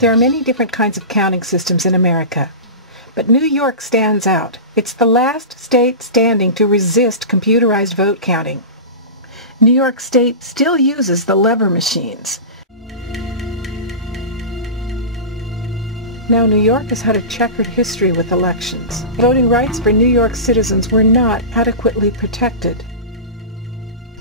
There are many different kinds of counting systems in America, but New York stands out. It's the last state standing to resist computerized vote counting. New York State still uses the lever machines. Now, New York has had a checkered history with elections. Voting rights for New York citizens were not adequately protected.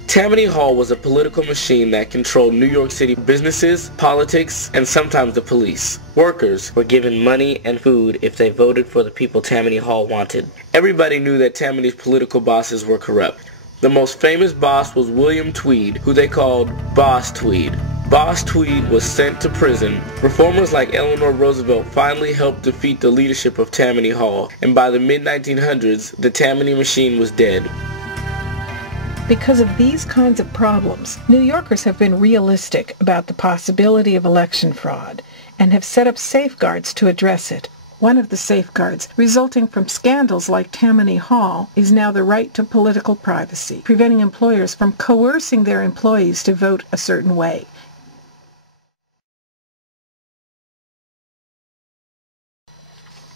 Tammany Hall was a political machine that controlled New York City businesses, politics, and sometimes the police. Workers were given money and food if they voted for the people Tammany Hall wanted. Everybody knew that Tammany's political bosses were corrupt. The most famous boss was William Tweed, who they called Boss Tweed. Boss Tweed was sent to prison. Reformers like Eleanor Roosevelt finally helped defeat the leadership of Tammany Hall, and by the mid-1900s, the Tammany machine was dead. Because of these kinds of problems, New Yorkers have been realistic about the possibility of election fraud and have set up safeguards to address it. One of the safeguards resulting from scandals like Tammany Hall is now the right to political privacy, preventing employers from coercing their employees to vote a certain way.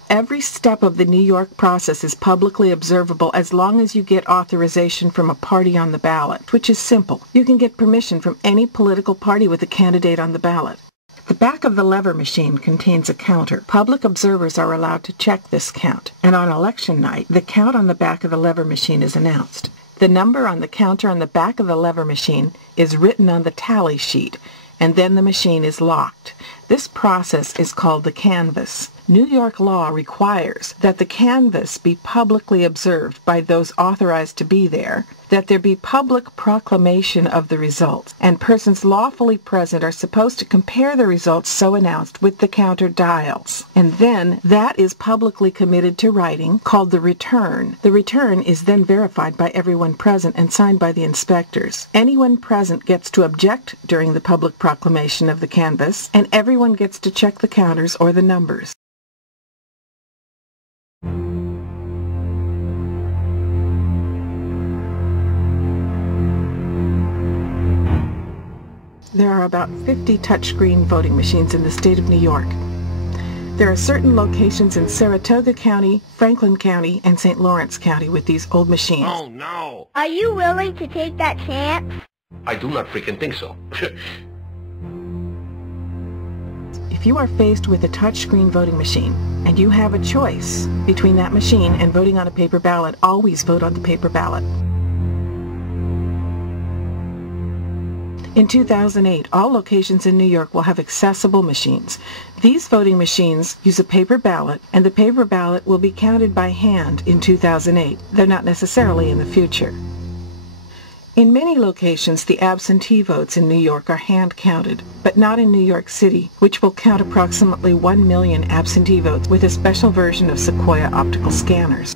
Every step of the New York process is publicly observable as long as you get authorization from a party on the ballot, which is simple. You can get permission from any political party with a candidate on the ballot. The back of the lever machine contains a counter. Public observers are allowed to check this count, and on election night, the count on the back of the lever machine is announced. The number on the counter on the back of the lever machine is written on the tally sheet, and then the machine is locked. This process is called the canvass. New York law requires that the canvass be publicly observed by those authorized to be there, that there be public proclamation of the results, and persons lawfully present are supposed to compare the results so announced with the counter dials. And then that is publicly committed to writing, called the return. The return is then verified by everyone present and signed by the inspectors. Anyone present gets to object during the public proclamation of the canvass, and everyone gets to check the counters or the numbers. There are about 50 touchscreen voting machines in the state of New York. There are certain locations in Saratoga County, Franklin County, and St. Lawrence County with these old machines. Oh, no. Are you willing to take that chance? I do not freaking think so. If you are faced with a touchscreen voting machine and you have a choice between that machine and voting on a paper ballot, always vote on the paper ballot. In 2008, all locations in New York will have accessible machines. These voting machines use a paper ballot, and the paper ballot will be counted by hand in 2008. They're not necessarily in the future. In many locations, the absentee votes in New York are hand-counted, but not in New York City, which will count approximately 1 million absentee votes with a special version of Sequoia optical scanners.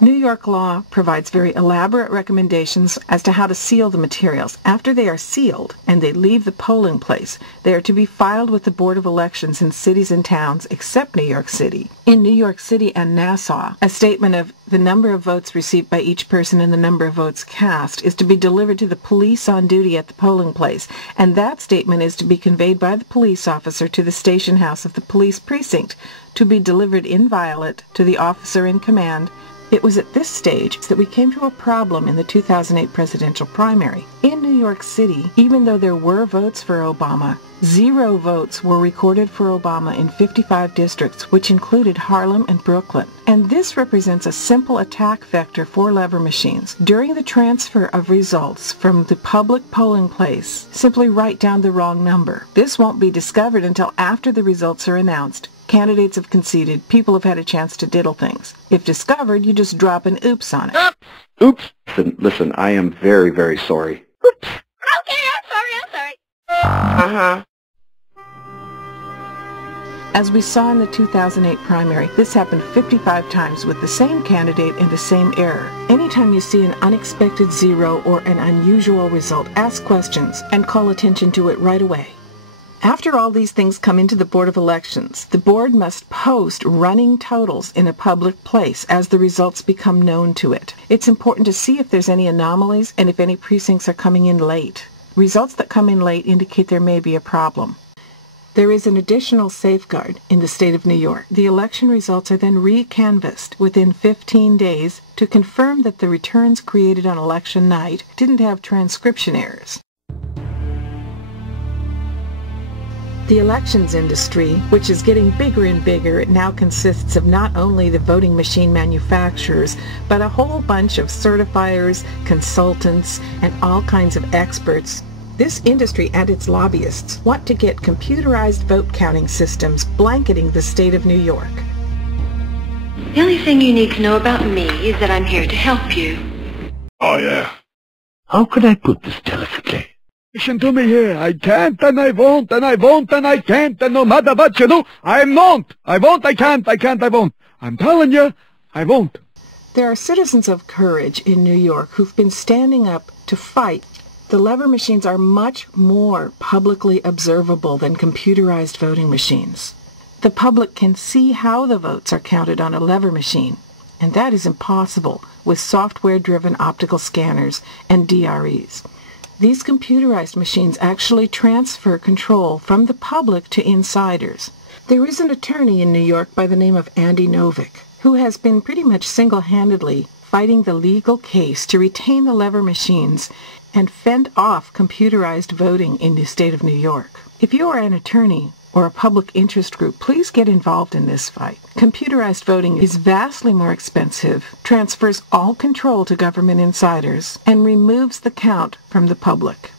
New York law provides very elaborate recommendations as to how to seal the materials. After they are sealed and they leave the polling place, they are to be filed with the Board of Elections in cities and towns except New York City. In New York City and Nassau, a statement of the number of votes received by each person and the number of votes cast is to be delivered to the police on duty at the polling place, and that statement is to be conveyed by the police officer to the station house of the police precinct, to be delivered inviolate to the officer in command. It was at this stage that we came to a problem in the 2008 presidential primary. In New York City, even though there were votes for Obama, 0 votes were recorded for Obama in 55 districts, which included Harlem and Brooklyn. And this represents a simple attack vector for lever machines. During the transfer of results from the public polling place, simply write down the wrong number. This won't be discovered until after the results are announced. Candidates have conceded, people have had a chance to diddle things. If discovered, you just drop an oops on it. Oops! Listen, I am very, very sorry. Oops. Okay, I'm sorry. Uh-huh. As we saw in the 2008 primary, this happened 55 times with the same candidate and the same error. Anytime you see an unexpected 0 or an unusual result, ask questions and call attention to it right away. After all these things come into the Board of Elections, the board must post running totals in a public place as the results become known to it. It's important to see if there's any anomalies and if any precincts are coming in late. Results that come in late indicate there may be a problem. There is an additional safeguard in the state of New York. The election results are then re-canvassed within 15 days to confirm that the returns created on election night didn't have transcription errors. The elections industry, which is getting bigger and bigger, it now consists of not only the voting machine manufacturers, but a whole bunch of certifiers, consultants, and all kinds of experts. This industry and its lobbyists want to get computerized vote counting systems blanketing the state of New York. The only thing you need to know about me is that I'm here to help you. Oh, yeah. How could I put this delicately? Listen to me here. I can't and I won't and I won't and I can't, and no matter what you do, I won't. I won't, I can't, I won't. I'm telling you, I won't. There are citizens of courage in New York who've been standing up to fight. The lever machines are much more publicly observable than computerized voting machines. The public can see how the votes are counted on a lever machine, and that is impossible with software-driven optical scanners and DREs. These computerized machines actually transfer control from the public to insiders. There is an attorney in New York by the name of Andy Novick, who has been pretty much single-handedly fighting the legal case to retain the lever machines and fend off computerized voting in the state of New York. If you are an attorney or a public interest group, please get involved in this fight. Computerized voting is vastly more expensive, transfers all control to government insiders, and removes the count from the public.